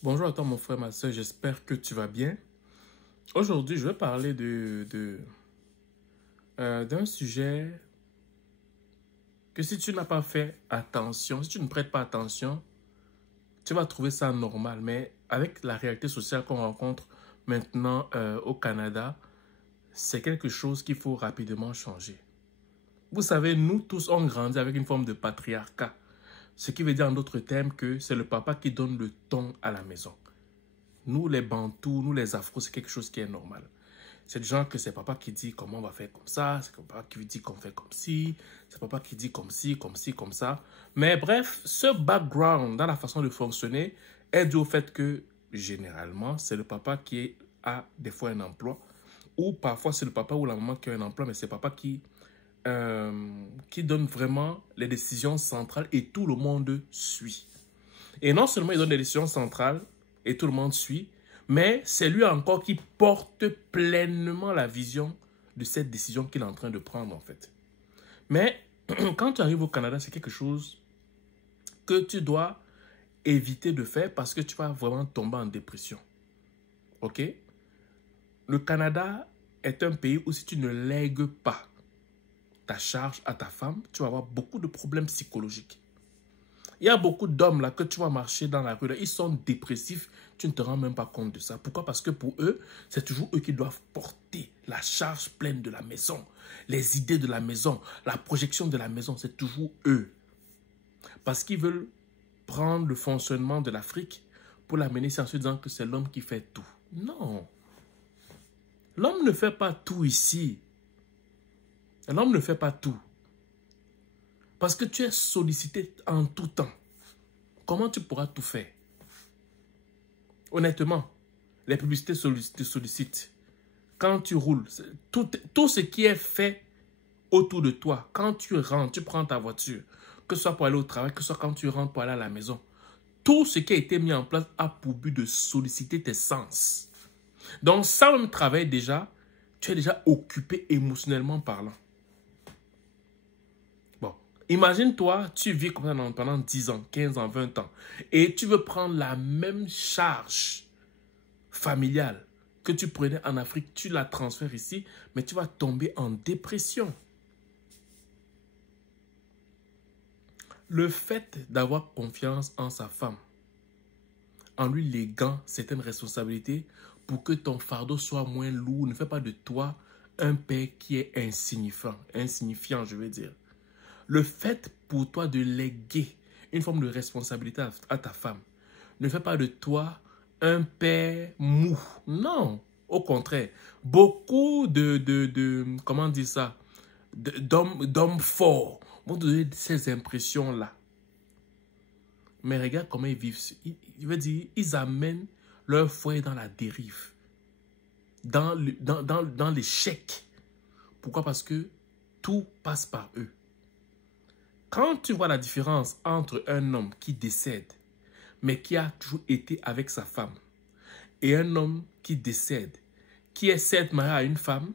Bonjour à toi mon frère, ma soeur, j'espère que tu vas bien. Aujourd'hui, je vais parler d'un sujet que si tu n'as pas fait attention, si tu ne prêtes pas attention, tu vas trouver ça normal. Mais avec la réalité sociale qu'on rencontre maintenant au Canada, c'est quelque chose qu'il faut rapidement changer. Vous savez, nous tous, on grandit avec une forme de patriarcat. Ce qui veut dire en d'autres termes que c'est le papa qui donne le ton à la maison. Nous, les Bantous, nous, les Afros, c'est quelque chose qui est normal. C'est du genre que c'est papa qui dit comment on va faire comme ça, c'est papa qui dit qu'on fait comme ci, c'est papa qui dit comme ci, comme ci, comme ça. Mais bref, ce background dans la façon de fonctionner est dû au fait que, généralement, c'est le papa qui a des fois un emploi, ou parfois c'est le papa ou la maman qui a un emploi, mais c'est papa qui donne vraiment les décisions centrales et tout le monde suit. Et non seulement il donne des décisions centrales et tout le monde suit, mais c'est lui encore qui porte pleinement la vision de cette décision qu'il est en train de prendre en fait. Mais quand tu arrives au Canada, c'est quelque chose que tu dois éviter de faire parce que tu vas vraiment tomber en dépression. Ok? Le Canada est un pays où si tu ne lègues pas ta charge à ta femme, tu vas avoir beaucoup de problèmes psychologiques. Il y a beaucoup d'hommes là que tu vas marcher dans la rue, là, ils sont dépressifs, tu ne te rends même pas compte de ça. Pourquoi? Parce que pour eux, c'est toujours eux qui doivent porter la charge pleine de la maison, les idées de la maison, la projection de la maison, c'est toujours eux. Parce qu'ils veulent prendre le fonctionnement de l'Afrique pour l'amener en se disant que c'est l'homme qui fait tout. Non, l'homme ne fait pas tout ici. L'homme ne fait pas tout. Parce que tu es sollicité en tout temps. Comment tu pourras tout faire? Honnêtement, les publicités te sollicitent. Quand tu roules, tout ce qui est fait autour de toi, quand tu rentres, tu prends ta voiture, que ce soit pour aller au travail, que ce soit quand tu rentres pour aller à la maison, tout ce qui a été mis en place a pour but de solliciter tes sens. Donc, sans même travailler déjà, tu es déjà occupé émotionnellement parlant. Bon, imagine-toi, tu vis comme ça pendant 10 ans, 15 ans, 20 ans, et tu veux prendre la même charge familiale que tu prenais en Afrique, tu la transfères ici, mais tu vas tomber en dépression. Le fait d'avoir confiance en sa femme, en lui léguant certaines responsabilités pour que ton fardeau soit moins lourd, ne fait pas de toi un père qui est insignifiant, je veux dire. Le fait pour toi de léguer une forme de responsabilité à ta femme ne fait pas de toi un père mou. Non, au contraire. Beaucoup comment dire ça, d'hommes forts vont te donner ces impressions-là. Mais regarde comment ils vivent. Je veux dire, ils amènent leur foyer dans la dérive, dans l'échec. Pourquoi? Parce que tout passe par eux. Quand tu vois la différence entre un homme qui décède, mais qui a toujours été avec sa femme, et un homme qui décède, qui est certes marié à une femme,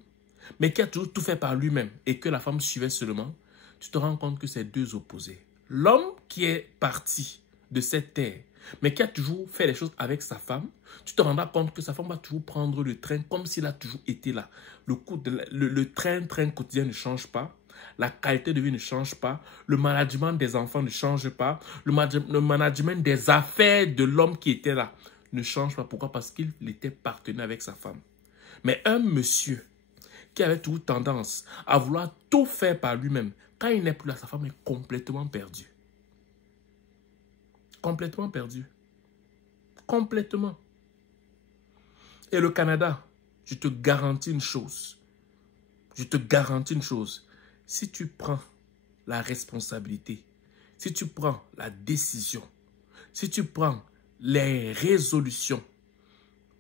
mais qui a toujours tout fait par lui-même, et que la femme suivait seulement, tu te rends compte que c'est deux opposés. L'homme qui est parti de cette terre, mais qui a toujours fait les choses avec sa femme, tu te rendras compte que sa femme va toujours prendre le train comme s'il a toujours été là. Le train quotidien ne change pas. La qualité de vie ne change pas. Le management des enfants ne change pas. Le management des affaires de l'homme qui était là ne change pas. Pourquoi? Parce qu'il était partenaire avec sa femme. Mais un monsieur qui avait toujours tendance à vouloir tout faire par lui-même, quand il n'est plus là, sa femme est complètement perdue. Complètement perdue. Complètement. Et le Canada, je te garantis une chose. Je te garantis une chose. Si tu prends la responsabilité, si tu prends la décision, si tu prends les résolutions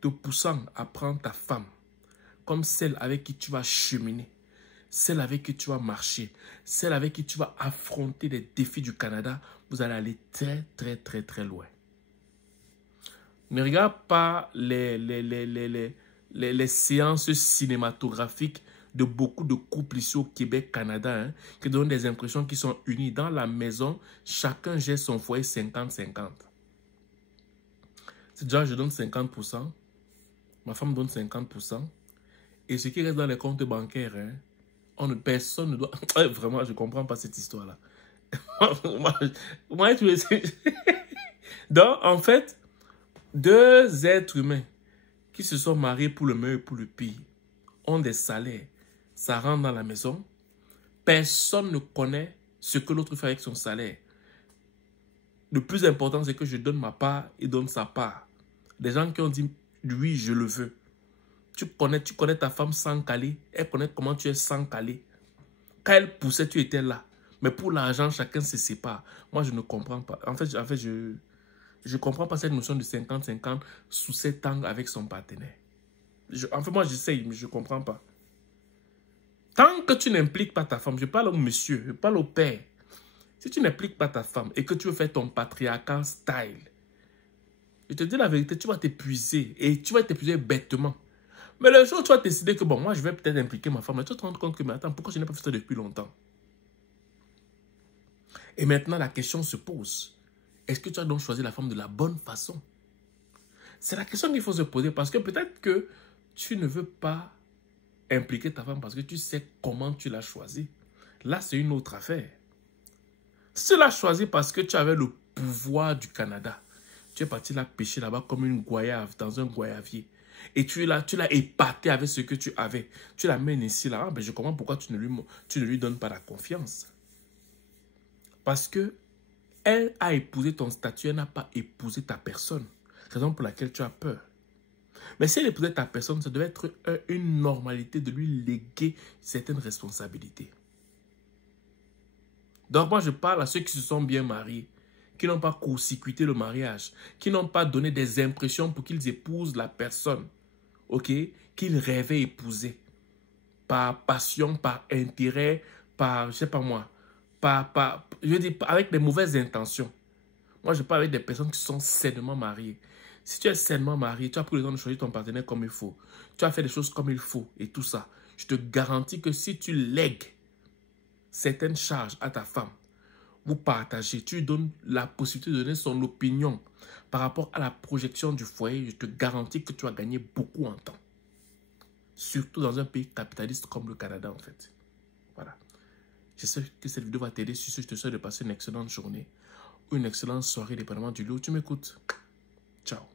te poussant à prendre ta femme comme celle avec qui tu vas cheminer, celle avec qui tu vas marcher, celle avec qui tu vas affronter les défis du Canada, vous allez aller très, très, très, très loin. Ne regarde pas les séances cinématographiques de beaucoup de couples ici au Québec, Canada, qui donnent des impressions qui sont unies. Dans la maison, chacun gère son foyer 50-50. Déjà, je donne 50%. Ma femme donne 50%. Et ce qui reste dans les comptes bancaires, hein, personne ne doit... Vraiment, je ne comprends pas cette histoire-là. moi, Donc, en fait, deux êtres humains qui se sont mariés pour le meilleur et pour le pire ont des salaires. Ça rentre dans la maison. Personne ne connaît ce que l'autre fait avec son salaire. Le plus important, c'est que je donne ma part, il donne sa part. Des gens qui ont dit, oui, je le veux. Tu connais ta femme sans caler. Elle connaît comment tu es sans caler. Quand elle poussait, tu étais là. Mais pour l'argent, chacun se sépare. Moi, je ne comprends pas. En fait, je ne comprends pas cette notion de 50-50 sous cet angle avec son partenaire. En fait, moi, j'essaye, mais je ne comprends pas. Tant que tu n'impliques pas ta femme, je parle au monsieur, je parle au père. Si tu n'impliques pas ta femme et que tu veux faire ton patriarcal style, je te dis la vérité, tu vas t'épuiser. Et tu vas t'épuiser bêtement. Mais le jour où tu vas décider que, bon, moi, je vais peut-être impliquer ma femme, mais tu vas te rendre compte que, mais attends, pourquoi je n'ai pas fait ça depuis longtemps? Et maintenant, la question se pose. Est-ce que tu as donc choisi la femme de la bonne façon? C'est la question qu'il faut se poser parce que peut-être que tu ne veux pas impliquer ta femme parce que tu sais comment tu l'as choisi. Là, c'est une autre affaire. Si tu l'as choisi parce que tu avais le pouvoir du Canada, tu es parti la pêcher là-bas comme une goyave dans un goyavier. Et tu l'as épaté avec ce que tu avais. Tu l'amènes ici, là. Ah, ben je comprends pourquoi tu ne lui donnes pas la confiance. Parce que elle a épousé ton statut, elle n'a pas épousé ta personne. Raison pour laquelle tu as peur. Mais si elle épousait ta personne, ça devait être une normalité de lui léguer certaines responsabilités. Donc moi, je parle à ceux qui se sont bien mariés, qui n'ont pas court-circuité le mariage, qui n'ont pas donné des impressions pour qu'ils épousent la personne, ok, qu'ils rêvaient épouser. Par passion, par intérêt, par, je sais pas moi, je veux dire, avec des mauvaises intentions. Moi, je parle avec des personnes qui sont sainement mariées. Si tu es sainement marié, tu as pris le temps de choisir ton partenaire comme il faut, tu as fait les choses comme il faut et tout ça, je te garantis que si tu lègues certaines charges à ta femme, vous partagez, tu lui donnes la possibilité de donner son opinion par rapport à la projection du foyer, je te garantis que tu vas gagner beaucoup en temps. Surtout dans un pays capitaliste comme le Canada, en fait. Voilà. J'espère que cette vidéo va t'aider. Sur ce, je te souhaite de passer une excellente journée ou une excellente soirée, dépendamment du lieu où tu m'écoutes. Ciao.